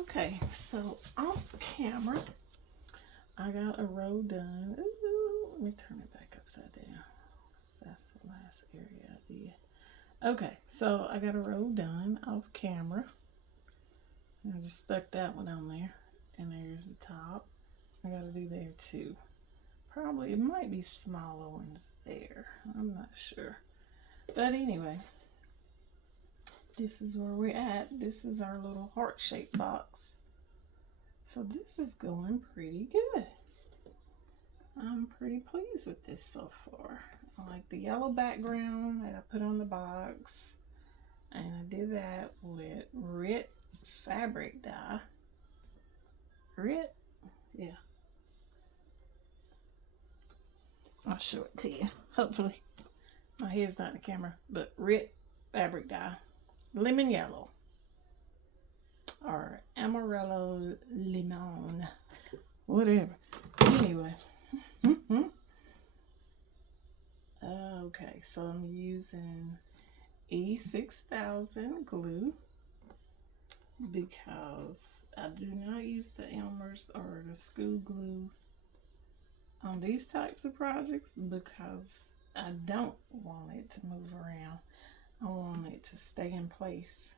Okay, so off camera, I got a row done. Ooh, let me turn it back upside down. That's the last area I did. Okay, so I got a row done off camera. I just stuck that one on there. And there's the top. I gotta do there too. Probably, it might be smaller ones there. I'm not sure. But anyway, this is where we're at. This is our little heart-shaped box. So this is going pretty good. I'm pretty pleased with this so far. I like the yellow background that I put on the box. And I did that with Rit fabric dye. Rit? Yeah. I'll show it to you, hopefully. My head's not in the camera, but Rit fabric dye. Lemon yellow. Or Amarillo Limon. Whatever. Anyway. Okay, so I'm using E6000 glue because I do not use the Elmer's or the school glue on these types of projects because I don't want it to move around. I want it to stay in place.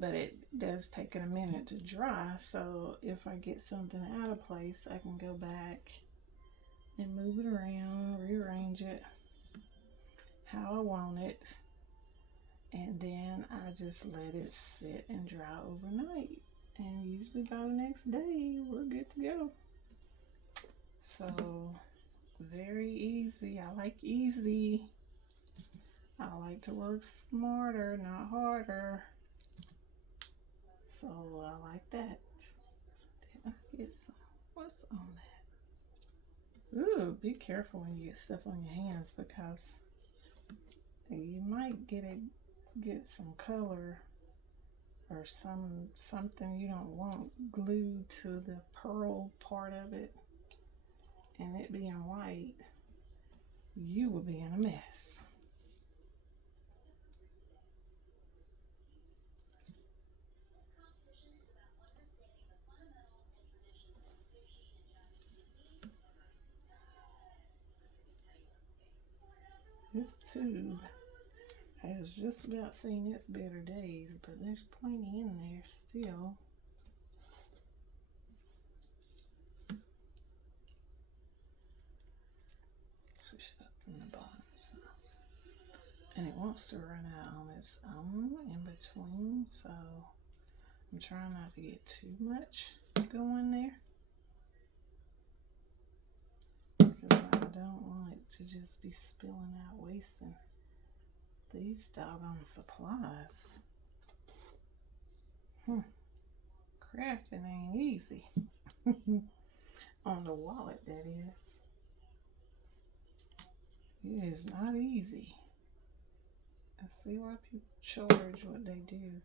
But it does take it a minute to dry, so if I get something out of place, I can go back and move it around, rearrange it how I want it, and then I just let it sit and dry overnight, and usually by the next day we're good to go. So very easy. I like easy. I like to work smarter, not harder. So I like that. Did I get some? What's on that? Ooh, be careful when you get stuff on your hands because you might get some color or something you don't want glued to the pearl part of it, and it being white, you will be in a mess. This tube has just about seen its better days, but there's plenty in there still. Push it up from the bottom. So. And it wants to run out on its own in between, so I'm trying not to get too much going there. Because I don't want it to just be spilling out, wasting these doggone supplies. Crafting ain't easy. On the wallet, that is. It is not easy. I see why people charge what they do.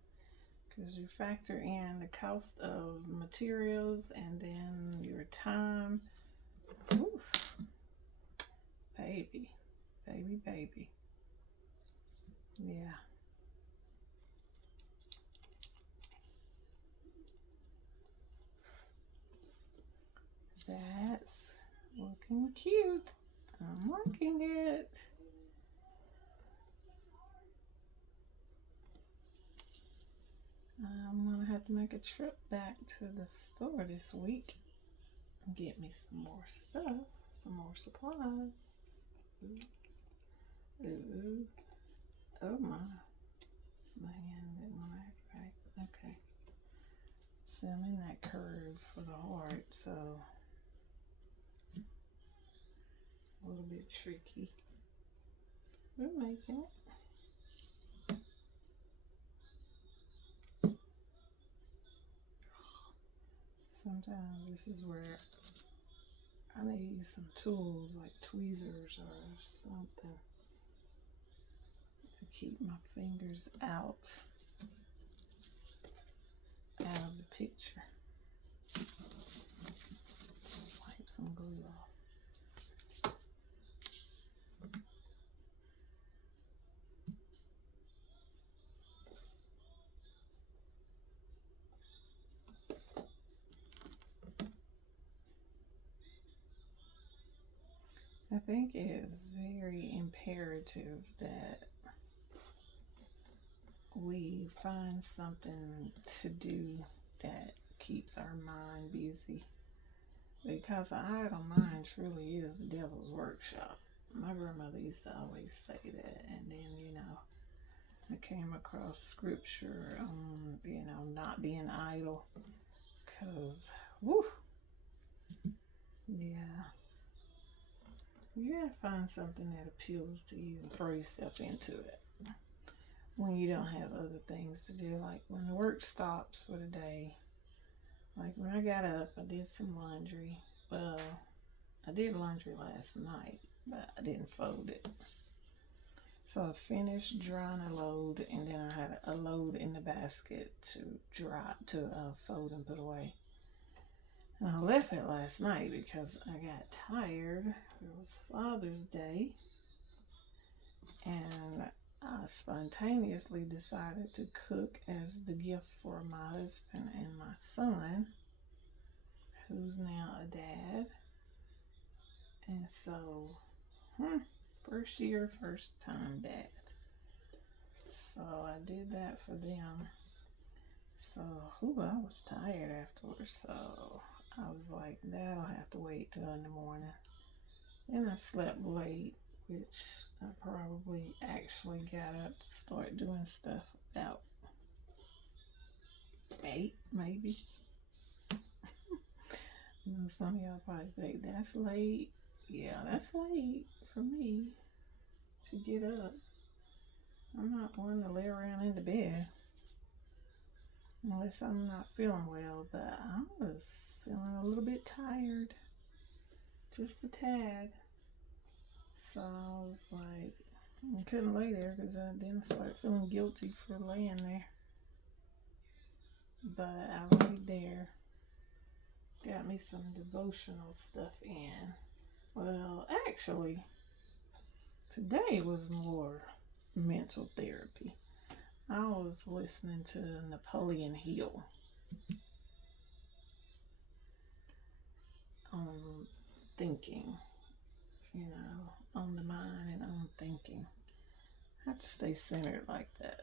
Because you factor in the cost of materials and then your time. Oof. Baby. Baby, baby. Yeah. That's looking cute. I'm liking it. I'm gonna have to make a trip back to the store this week and get me some more stuff, some more supplies. Ooh. Oh my. My hand didn't want to act right. Okay. So I'm in that curve for the heart, so a little bit tricky. We're making it. Sometimes this is where I need to use some tools like tweezers or something to keep my fingers out of the picture. Wipe some glue off. I think it is very imperative that we find something to do that keeps our mind busy, because an idle mind truly is the devil's workshop. My grandmother used to always say that, and then, I came across scripture on, not being idle, because, woo, yeah, you gotta find something that appeals to you and throw yourself into it when you don't have other things to do. Like when the work stops for the day, like when I got up, I did some laundry. Well, I did laundry last night, but I didn't fold it. So I finished drying a load, and then I had a load in the basket to fold and put away. And I left it last night because I got tired. It was Father's Day, and I spontaneously decided to cook as the gift for my husband and my son, who's now a dad. And so, first year, first time dad. So I did that for them. So, I was tired afterwards. So I was like, that'll have to wait till in the morning. Then I slept late, which I probably actually got up to start doing stuff about 8, maybe. Some of y'all probably think, that's late. Yeah, that's late for me to get up. I'm not one to lay around in the bed unless I'm not feeling well, but I was feeling a little bit tired, just a tad. So I was like, I couldn't lay there because then I started feeling guilty for laying there. But I laid there, got me some devotional stuff in. Well, actually, today was more mental therapy. I was listening to Napoleon Hill on thinking, on the mind and on thinking. I have to stay centered like that.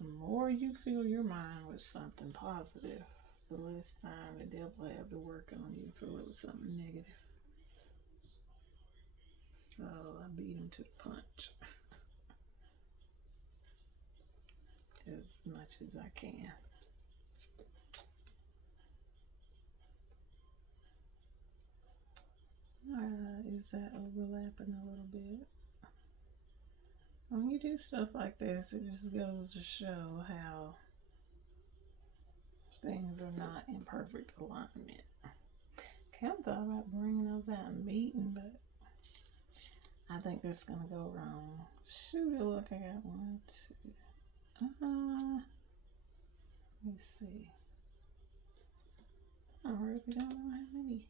The more you fill your mind with something positive, the less time the devil have to work on you fill it with something negative. So I beat him to the punch as much as I can. Is that overlapping a little bit? When you do stuff like this, it just goes to show how things are not in perfect alignment. Okay, I thought about bringing those out in meeting, but I think that's going to go wrong. Shoot, it look, I got 1, 2. Let me see. I really don't know how many.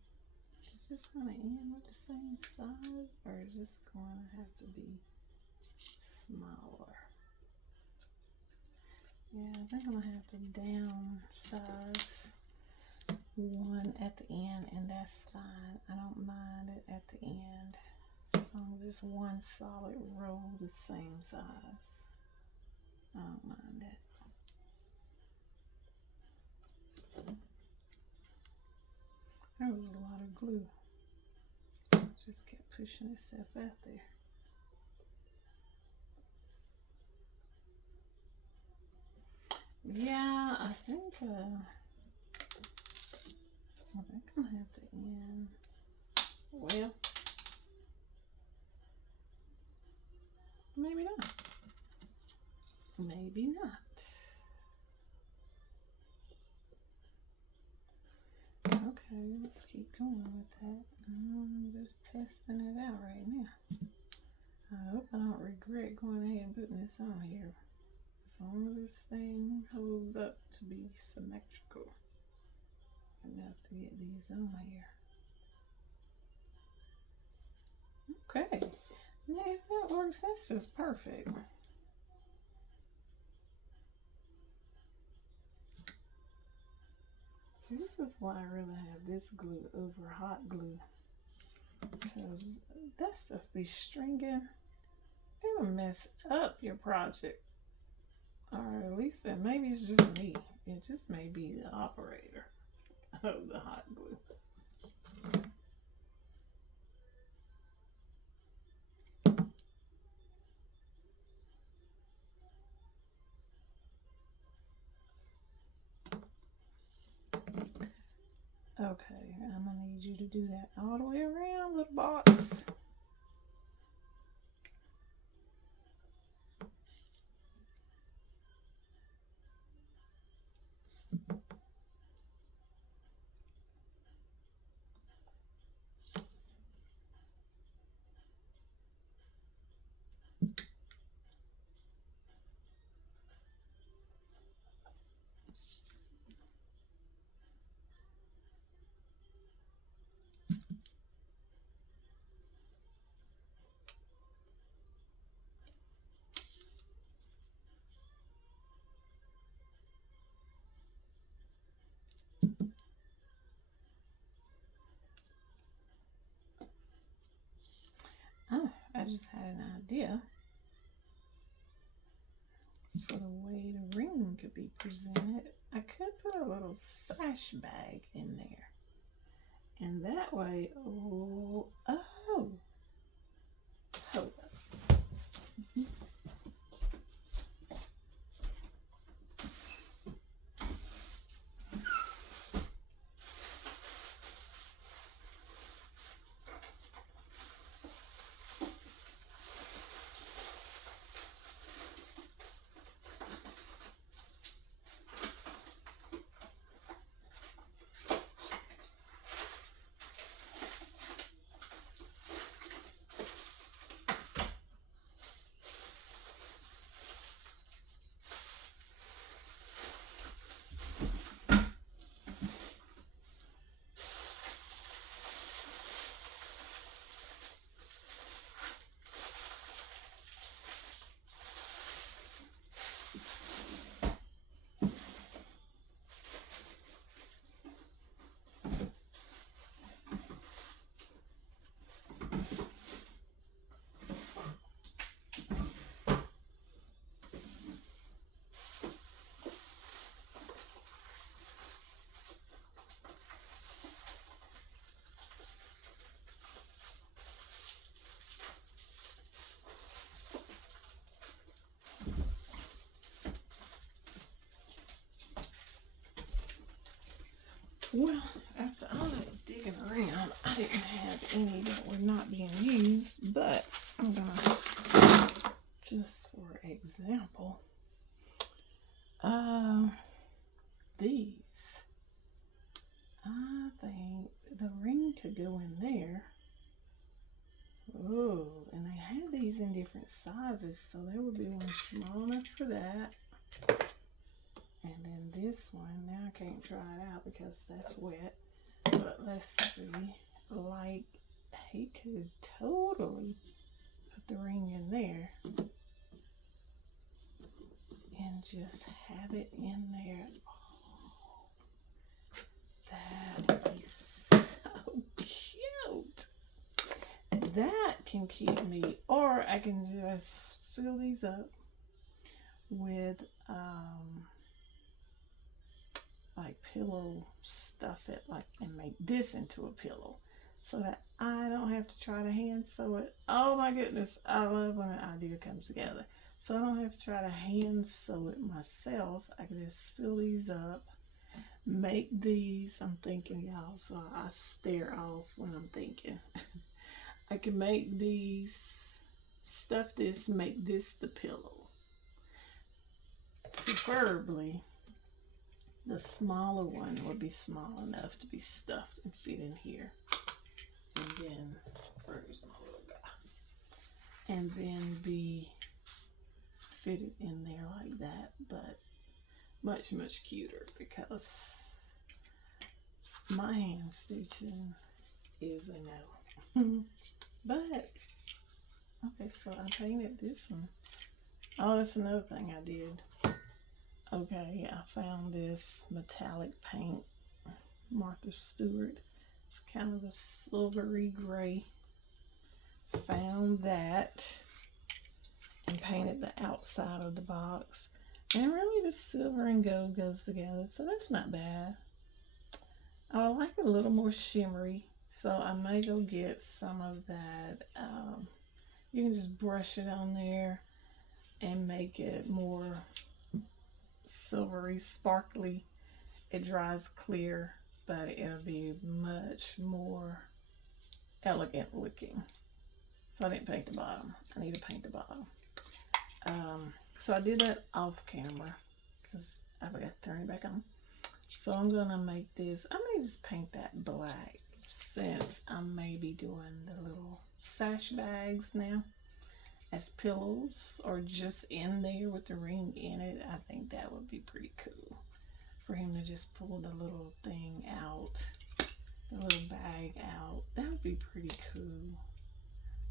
Is this going to end with the same size, or is this going to have to be smaller? Yeah, I think I'm going to have to downsize one at the end, and that's fine. I don't mind it at the end, as long as it's one solid row the same size. I don't mind that. There was a lot of glue. Just kept pushing itself out there. Yeah, I think I'm gonna have to end. Well, maybe not. Maybe not. Okay, let's keep going with that. I'm just testing it out right now. I hope I don't regret going ahead and putting this on here. As long as this thing holds up to be symmetrical enough to get these on here. Okay, now if that works, that's just perfect. This is why I rather have this glue over hot glue, because that stuff be stringing. It'll mess up your project. Or at least that maybe it's just me. It just may be the operator of the hot glue. Okay, I'm gonna need you to do that all the way around, little box. Oh, I just had an idea for the way the ring could be presented. I could put a little sash bag in there. And that way, hold up. Well, after all that digging around, I didn't have any that were not being used, but I'm gonna, just for example, these. I think the ring could go in there. Oh, and they had these in different sizes, so there would be one small enough for that. And then this one, now I can't try it out because that's wet. But let's see, like he could totally put the ring in there and just have it in there. Oh, that would be so cute. That can keep me, or I can just fill these up with like pillow stuff it, like, and make this into a pillow so that I don't have to try to hand sew it. Oh my goodness, I love when an idea comes together. So I don't have to try to hand sew it myself. I can just fill these up, make these. I'm thinking, y'all, so I stare off when I'm thinking. I can make these, stuff this, make this the pillow. Preferably the smaller one would be small enough to be stuffed and fit in here. And then, where's my little guy? And then be fitted in there like that, but much, much cuter because my hand stitching is a no. But, okay, so I painted this one. Oh, that's another thing I did. Okay, I found this metallic paint Martha Stewart. It's kind of a silvery gray. Found that and painted the outside of the box. And really the silver and gold goes together, so that's not bad. I would like it a little more shimmery, so I may go get some of that. You can just brush it on there and make it more silvery, sparkly. It dries clear, but it'll be much more elegant looking. So I didn't paint the bottom. I need to paint the bottom. So I did that off camera because I forgot to turn it back on. So I'm gonna make this, I may just paint that black since I may be doing the little sash bags now as pillows or just in there with the ring in it. I think that would be pretty cool for him to just pull the little thing out, the little bag out. That would be pretty cool.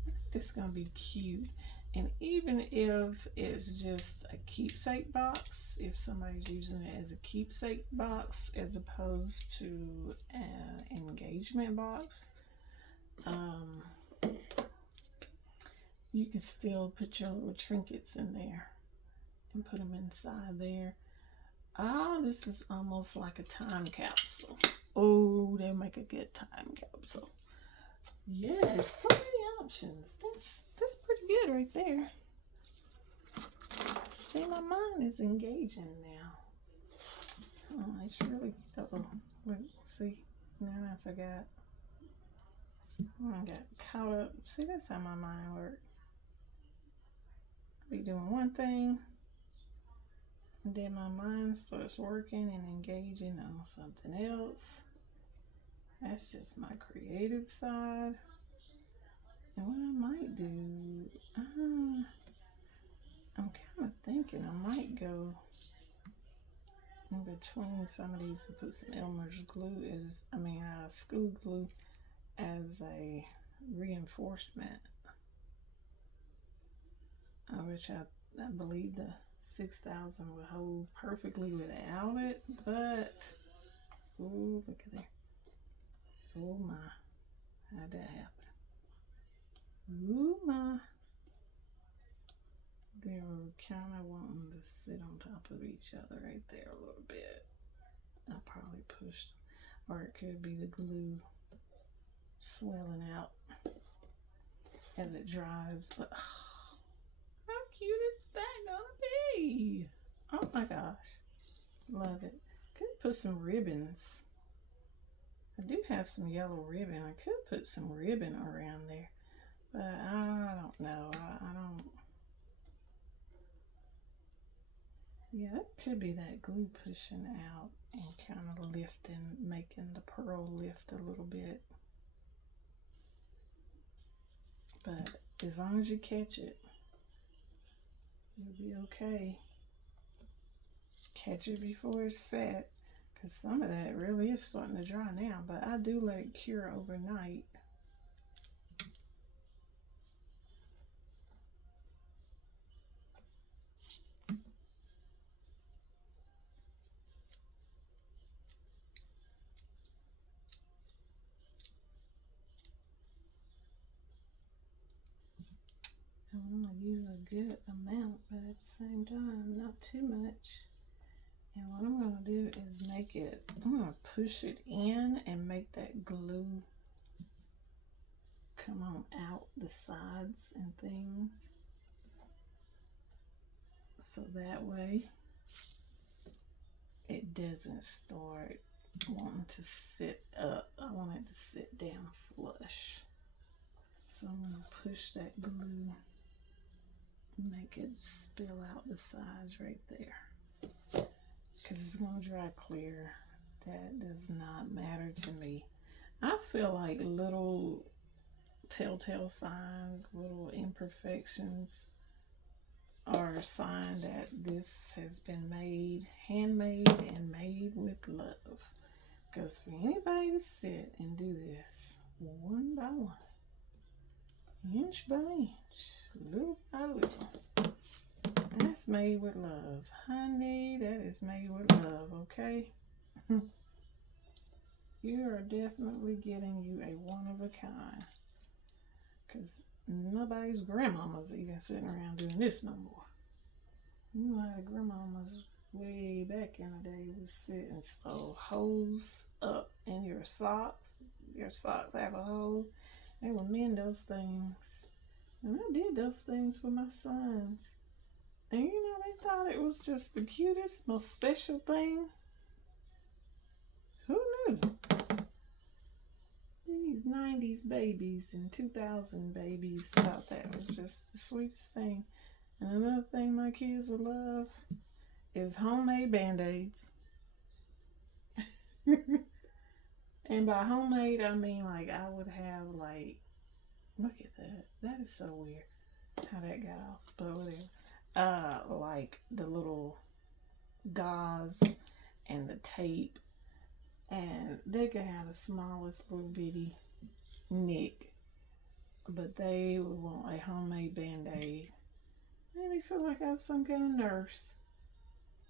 I think it's gonna be cute. And even if it's just a keepsake box, if somebody's using it as a keepsake box as opposed to an engagement box, you can still put your little trinkets in there and put them inside there. Oh, this is almost like a time capsule. Oh, they'll make a good time capsule. Yes, so many options. That's pretty good right there. See, my mind is engaging now. Oh, it's really, let's see. Now I forgot. I got caught up. See, that's how my mind works. Be doing one thing, and then my mind starts working and engaging on something else. That's just my creative side. And what I might do, I'm kind of thinking I might go in between some of these and put some Elmer's glue school glue as a reinforcement. Which I believe the 6,000 would hold perfectly without it, but ooh, look at there. Oh my, how'd that happen? Ooh my. They were kind of wanting to sit on top of each other right there a little bit. I probably pushed them. Or it could be the glue swelling out as it dries. But how cute is that gonna be? Oh my gosh. Love it. Could put some ribbons. I do have some yellow ribbon. I could put some ribbon around there. But I don't know. I don't. Yeah, that could be that glue pushing out and kind of lifting, making the pearl lift a little bit. But as long as you catch it, you'll be okay. Catch it before it's set, because some of that really is starting to dry now, but I do let it cure overnight. I want to use a good amount, but at the same time, not too much. And what I'm going to do is I'm going to push it in and make that glue come on out the sides and things. So that way it doesn't start wanting to sit up. I want it to sit down flush. So I'm going to push that glue, make it spill out the sides right there. Because it's going to dry clear. That does not matter to me. I feel like little telltale signs, little imperfections are a sign that this has been made, handmade, and made with love. Because for anybody to sit and do this one by one, inch by inch, little by little, that's made with love. Honey, that is made with love, okay? You are definitely getting you a one of a kind. Because nobody's grandmama's even sitting around doing this no more. You know how grandmamas way back in the day would sit and sew holes up in your socks. Your socks have a hole. They would mend those things. And I did those things for my sons. And you know, they thought it was just the cutest, most special thing. Who knew? These 90s babies and 2000 babies thought that was just the sweetest thing. And another thing my kids would love is homemade band-aids. And by homemade, I mean like I would have like, look at that. That is so weird how that got off, but whatever. Like the little gauze and the tape, and they could have the smallest little bitty nick, but they would want a homemade band-aid. Made me feel like I was some kind of nurse.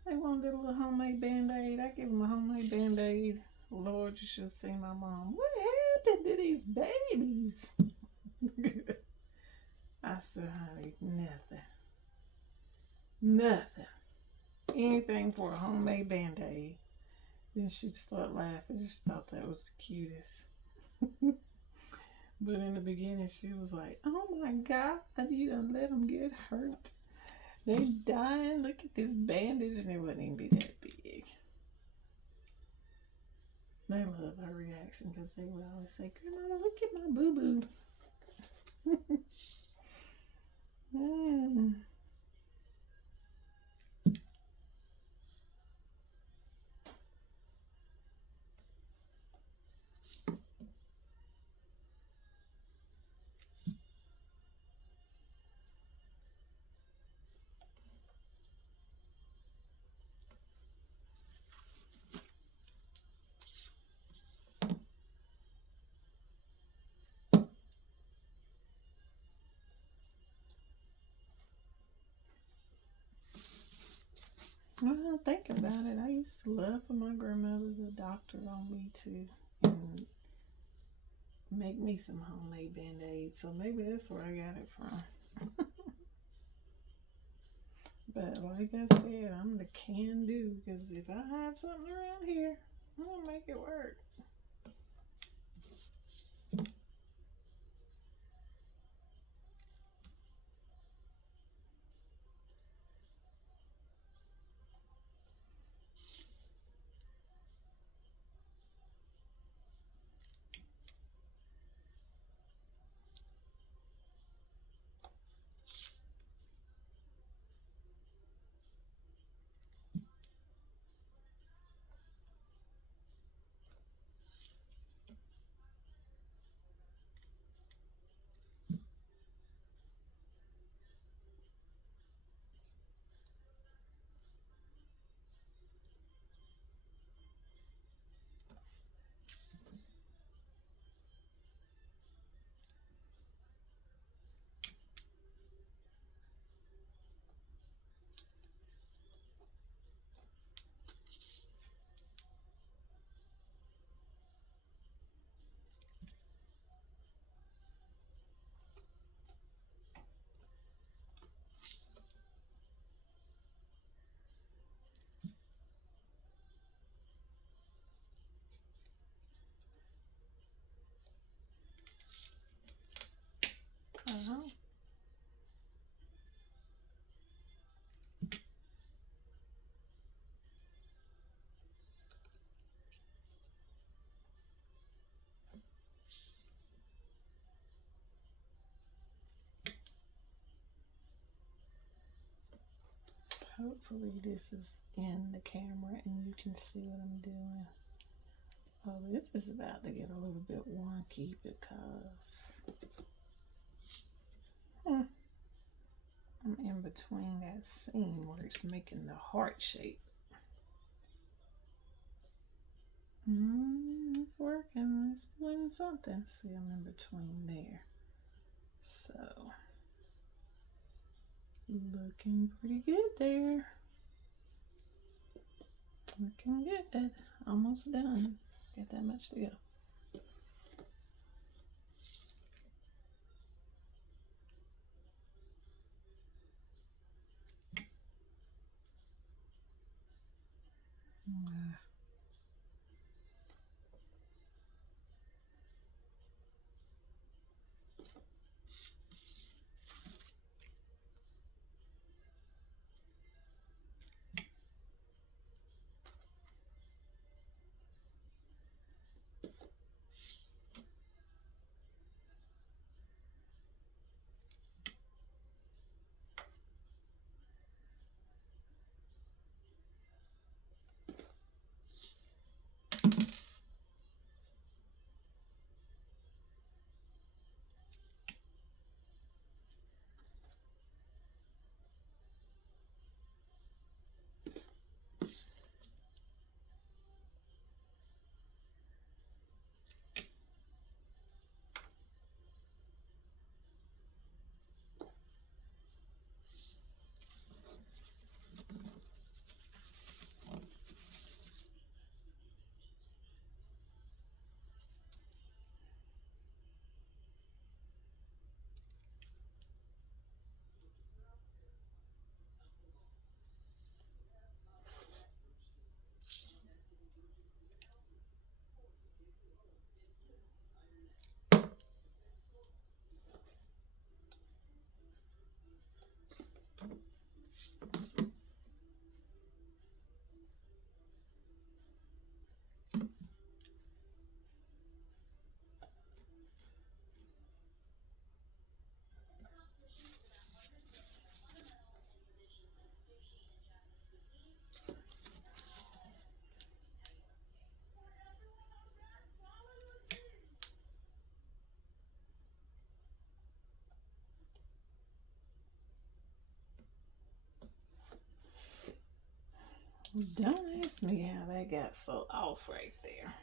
They wanted a little homemade band-aid. I give them a homemade band-aid. Lord, you should have seen my mom. What happened to these babies? I said, honey, nothing. Nothing. Anything for a homemade band-aid. Then she'd start laughing. Just thought that was the cutest. But in the beginning, she was like, oh my God, you done let them get hurt. They dying. Look at this bandage. And it wouldn't even be that big. They love her reaction because they would always say, Grandma, look at my boo-boo. Well, think about it. I used to love for my grandmother to doctor on me too and make me some homemade band-aids. So maybe that's where I got it from. But like I said, I'm the can-do because if I have something around here, I'm going to make it work. Uh-huh. Hopefully this is in the camera and you can see what I'm doing. Oh, this is about to get a little bit wonky because I'm in between that seam where it's making the heart shape. It's working. It's doing something. See, I'm in between there. So, looking pretty good there. Looking good. Almost done. Got that much to go. Don't ask me how that got so off right there.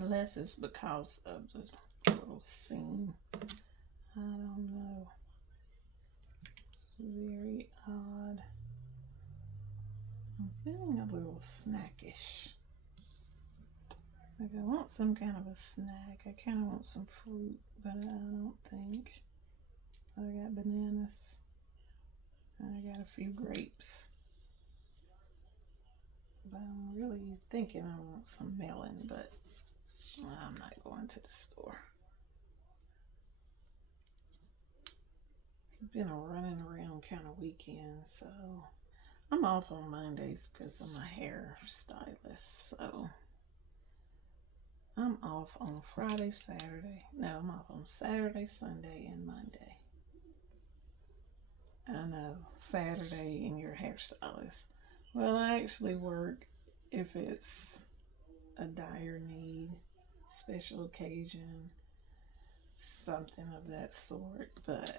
Unless it's because of the little seam. I don't know. It's very odd. I'm feeling a little snackish. Like I want some kind of a snack. I kind of want some fruit, but I don't think. I got bananas. I got a few grapes. But I'm really thinking I want some melon, but I'm not going to the store. It's been a running around kind of weekend, so I'm off on Mondays because I'm a hair stylist. So I'm off on Friday, Saturday. No, I'm off on Saturday, Sunday, and Monday. I know, Saturday and your hairstylist. Well, I actually work if it's a dire need, special occasion, something of that sort. But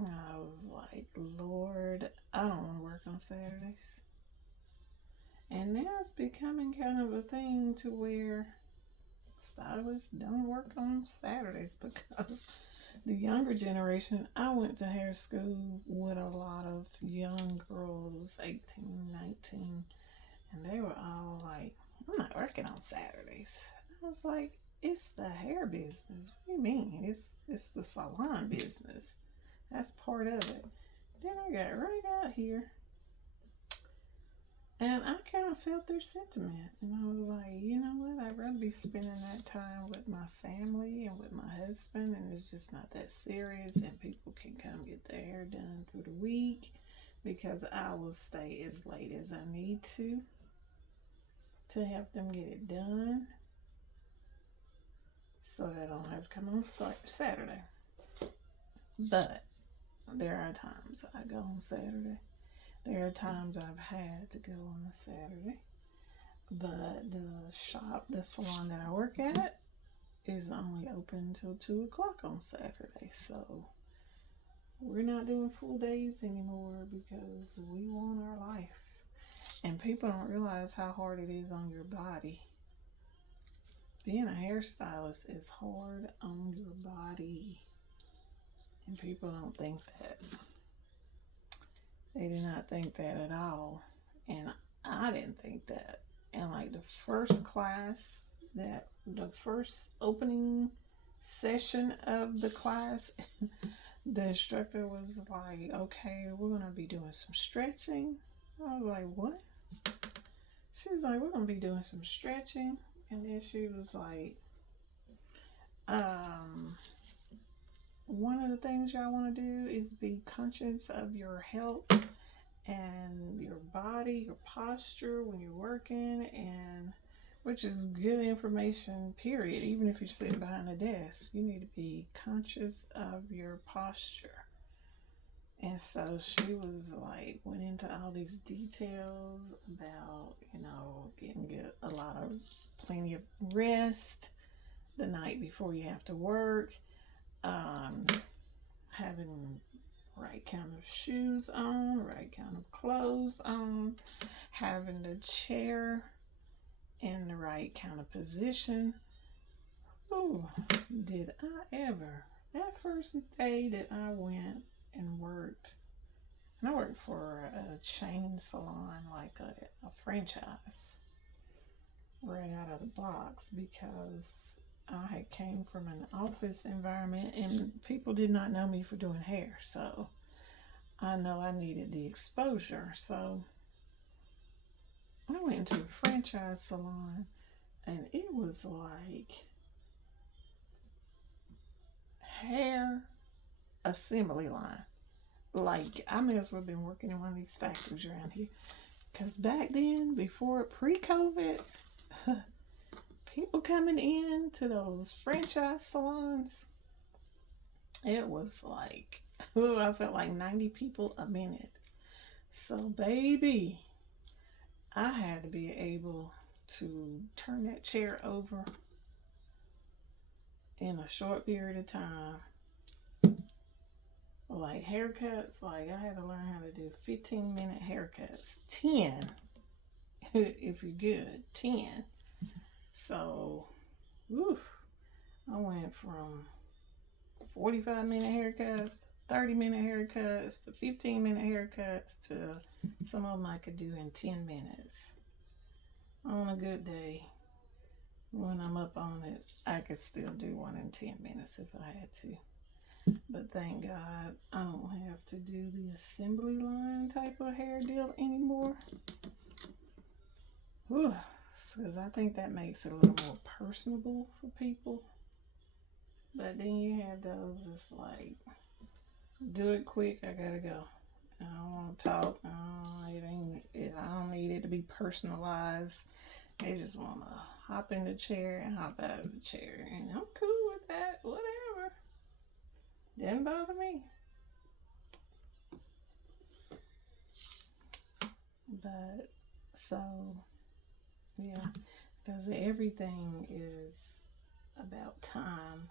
I was like, Lord, I don't want to work on Saturdays. And now it's becoming kind of a thing to where stylists don't work on Saturdays because the younger generation, I went to hair school with a lot of young girls, 18, 19, and they were all like, I'm not working on Saturdays. I was like, it's the hair business. What do you mean? It's the salon business. That's part of it. Then I got right out here and I kind of felt their sentiment. And I was like, you know what? I'd rather be spending that time with my family and with my husband. And it's just not that serious. And people can come get their hair done through the week because I will stay as late as I need to help them get it done. So that I don't have to come on Saturday. But there are times I go on Saturday. There are times I've had to go on a Saturday. But the salon that I work at is only open until 2 o'clock on Saturday. So we're not doing full days anymore because we want our life. And people don't realize how hard it is on your body. Being a hairstylist is hard on your body. And people don't think that. They do not think that at all. And I didn't think that. And like the first class, that the first opening session of the class, the instructor was like, okay, we're going to be doing some stretching. I was like, what? She was like, we're going to be doing some stretching. And then she was like, one of the things y'all want to do is be conscious of your health and your body, your posture when you're working, and which is good information, period. Even if you're sitting behind a desk, you need to be conscious of your posture. And so she was like, went into all these details about, getting plenty of rest the night before you have to work, having right kind of shoes on, right kind of clothes on, having the chair in the right kind of position. Oh, did I ever, that first day that I went and worked, and I worked for a chain salon, like a franchise, right out of the box, because I had came from an office environment and people did not know me for doing hair. So I know I needed the exposure. So I went into a franchise salon and it was like hair assembly line. Like I may as well have been working in one of these factories around here. Because back then, before pre-COVID, people coming in to those franchise salons, it was like, I felt like 90 people a minute. So baby, I had to be able to turn that chair over in a short period of time. Like haircuts, like I had to learn how to do 15-minute haircuts. 10 if you're good, 10. So, whew, I went from 45-minute haircuts, 30-minute haircuts, to 15-minute haircuts, to some of them I could do in 10 minutes. On a good day, when I'm up on it, I could still do one in 10 minutes if I had to. But thank God I don't have to do the assembly line type of hair deal anymore. Because I think that makes it a little more personable for people. But then you have those that's like, do it quick, I gotta go. I don't want to talk. I don't need it to be personalized. They just want to hop in the chair and hop out of the chair. And I'm cool with that. Whatever. Didn't bother me. But, so, yeah. Because everything is about time.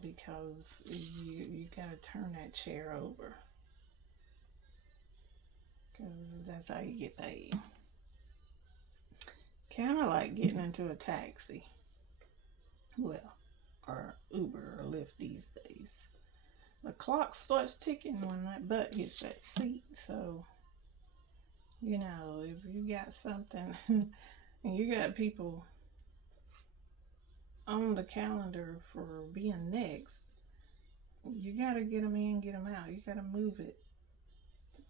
Because you got to turn that chair over. Because that's how you get paid. Kind of like getting into a taxi. Well, or Uber or Lyft these days. The clock starts ticking when that butt hits that seat. So, if you got something and you got people on the calendar for being next, you got to get them in, get them out. You got to move it.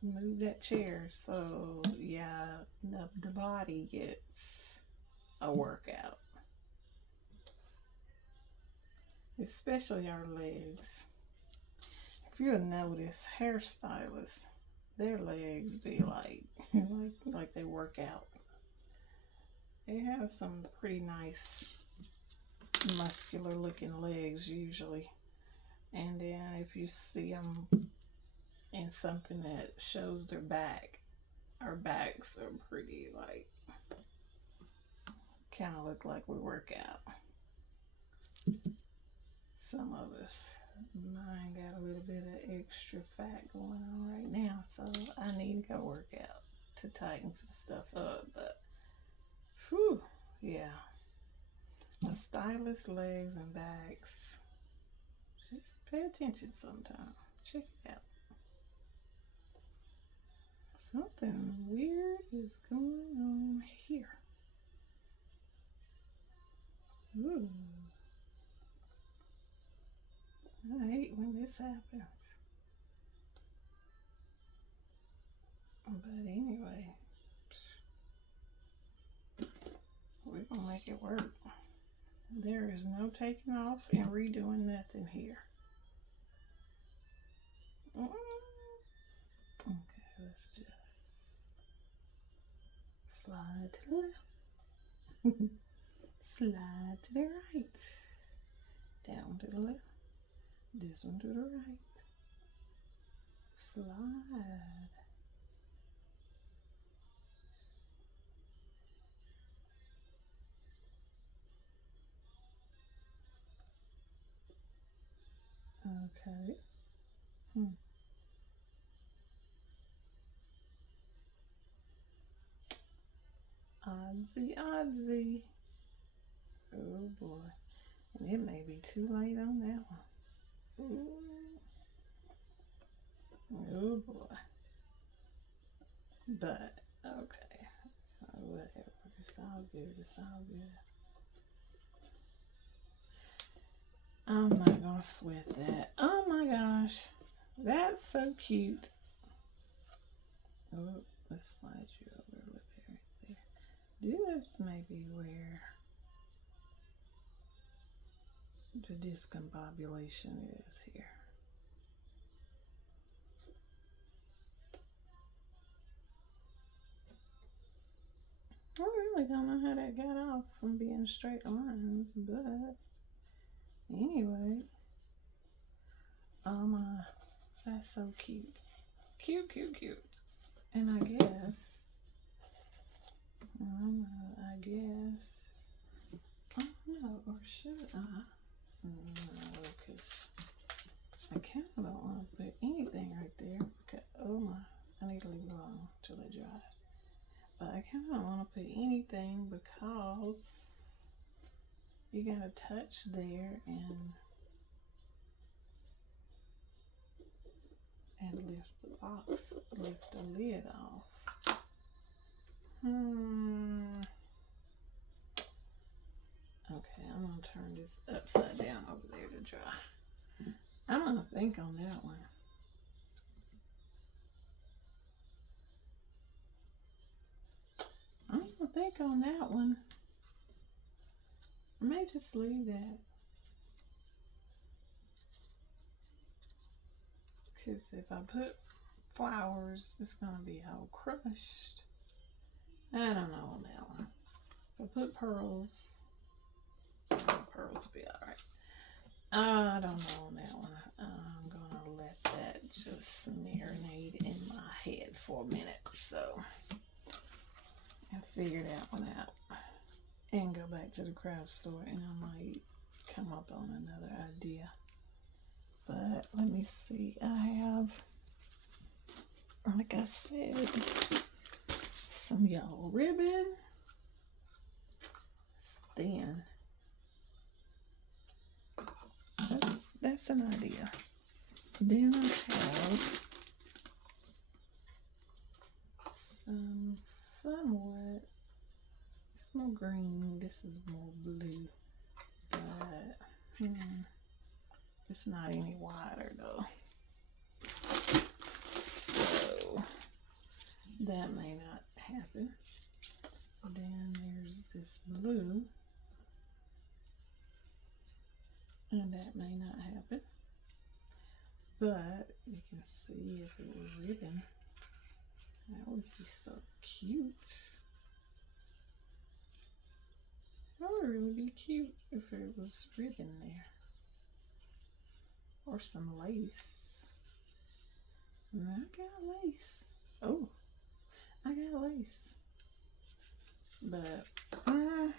Move that chair. So, yeah, the body gets a workout. Especially our legs. If you'll notice, hairstylists, their legs be like they work out. They have some pretty nice muscular looking legs usually. And then if you see them in something that shows their back, our backs are pretty kind of look like we work out. Some of us. Mine got a little bit of extra fat going on right now, so I need to go work out to tighten some stuff up. But, whew, yeah. A stylist legs and backs. Just pay attention sometime. Check it out. Something weird is going on here? Ooh. I hate when this happens. But anyway, we're going to make it work. There is no taking off and redoing nothing here. Okay, let's just slide to the left. Slide to the right. Down to the left. This one to the right. Slide. Okay. Oddsy, oddsy. Oh boy. And it may be too late on that one. Ooh. Oh boy. But, okay. Whatever. It's all good. It's all good. I'm not gonna sweat that. Oh my gosh. That's so cute. Oh, let's slide you over a little bit right there. This may be where the discombobulation is here. I really don't know how that got off from being straight lines, but anyway. Oh my, that's so cute. Cute, cute, cute. And I guess, I don't know, or should I? No, because I kind of don't want to put anything right there. Okay. Oh my, I need to leave it alone till it dries. But I kind of don't want to put anything because you gotta touch there and lift the box, lift the lid off. Okay, I'm gonna turn this upside down over there to dry. I'm gonna think on that one. I'm gonna think on that one. I may just leave that. Because if I put flowers, it's gonna be all crushed. I don't know on that one. If I put pearls will be alright. I don't know on that one. I'm gonna let that just marinate in my head for a minute. So I figure that one out and go back to the craft store and I might come up on another idea. But let me see. I have, like I said, some yellow ribbon. It's thin. That's an idea. Then I have some somewhat, it's more green, this is more blue, but it's not any wider though. So that may not happen. Then there's this blue. And that may not happen. But you can see if it was ribbon, that would be so cute. That would really be cute if it was ribbon there. Or some lace. And I got lace. Oh, I got lace. But I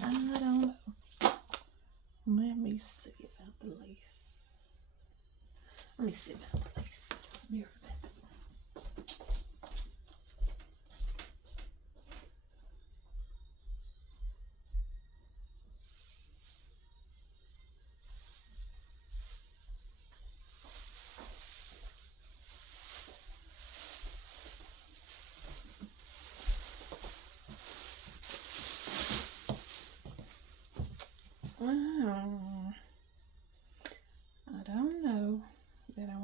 don't know. Let me see about the lace. Let me see about the lace. Be right back.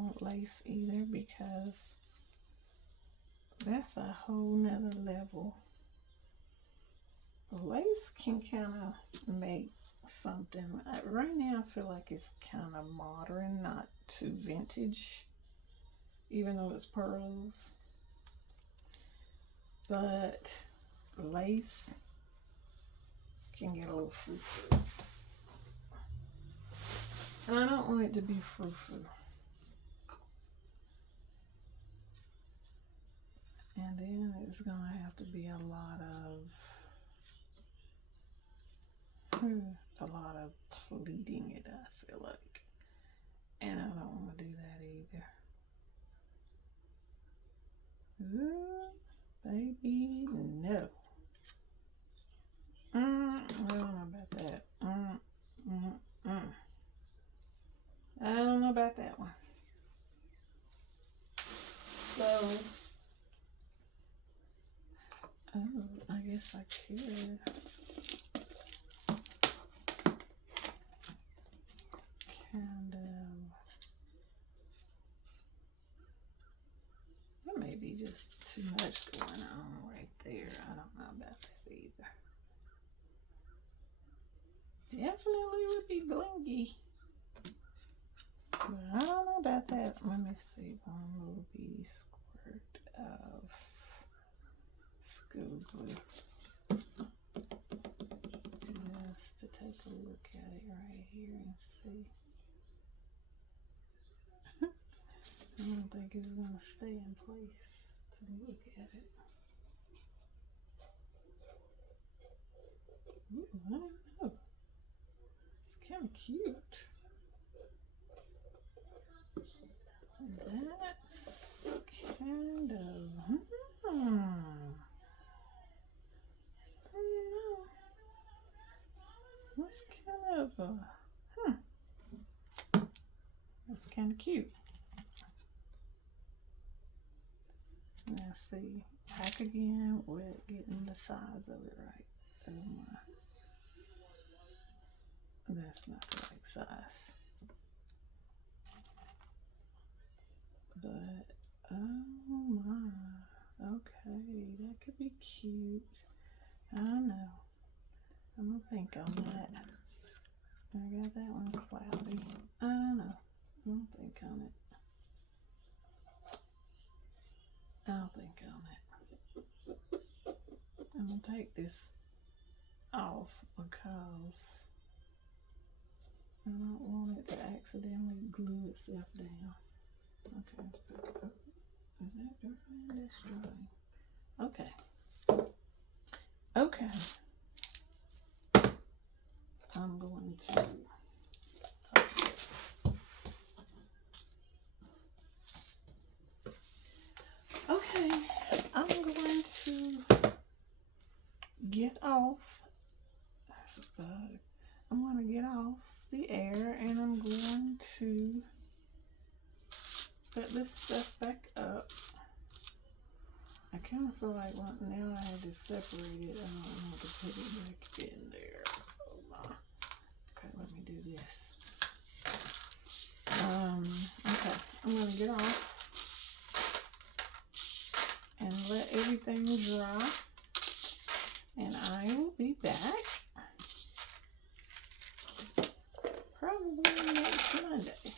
want lace either, because that's a whole nother level. Lace can kind of make something. Right now I feel like it's kind of modern, not too vintage, even though it's pearls. But lace can get a little frou-frou. And I don't want it to be frou-frou. And then it's gonna have to be a lot of pleating it, I feel like. And I don't want to do that either. Ooh, baby, no. I don't know about that. I don't know about that one. So, I guess I could. Kind of. That may be just too much going on right there. I don't know about that either. Definitely would be blingy. But I don't know about that. Let me see. One little bitty squirt of school glue. Just to take a look at it right here and see. I don't think it's going to stay in place to look at it. Ooh, I don't know. It's kind of cute. That's kind of, I don't know. That's kind of, that's kind of cute. Now see, back again with getting the size of it right. Oh my. That's not the right size. But, oh my. Okay, that could be cute. I don't know. I'm gonna think on that. I got that one cloudy. I don't know. I'm gonna think on it. I'll think on it. I'm gonna take this off because I don't want it to accidentally glue itself down. Okay. Is that dry? That's dry. Okay. Okay. I'm going to. Okay. I'm going to get off. That's a bug. I'm going to get off the air and I'm going to put this stuff back up. I kind of feel like now I had to separate it. I don't want to put it back in there. Oh my. Okay, let me do this. Okay, I'm going to get off and let everything dry. And I will be back probably next Monday.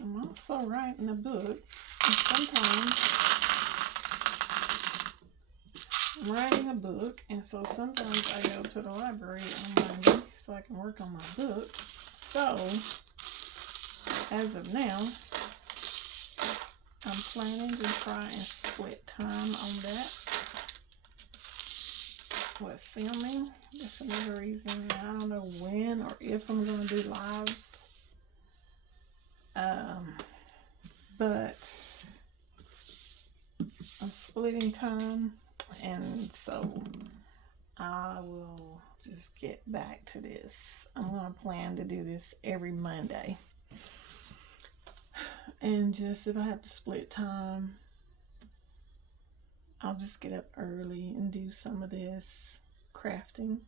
I'm also writing a book. And sometimes I'm writing a book, and so sometimes I go to the library on Monday so I can work on my book. So, as of now, I'm planning to try and split time on that with filming. That's another reason I don't know when or if I'm going to do lives. But I'm splitting time, and so I will just get back to this. I'm going to plan to do this every Monday. And just if I have to split time, I'll just get up early and do some of this crafting.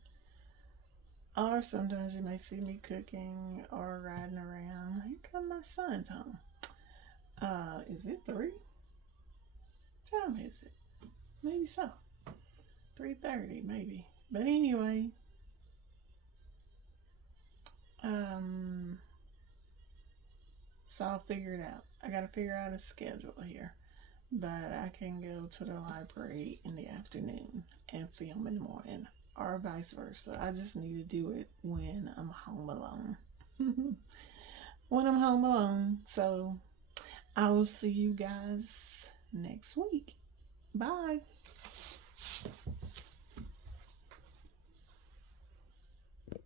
Or sometimes you may see me cooking or riding around. Here come my son's home. Is it 3? What time is it? Maybe so. 3:30, maybe. But anyway, so I'll figure it out. I gotta figure out a schedule here. But I can go to the library in the afternoon and film in the morning, or vice versa. I just need to do it when I'm home alone. When I'm home alone. So I will see you guys next week. Bye.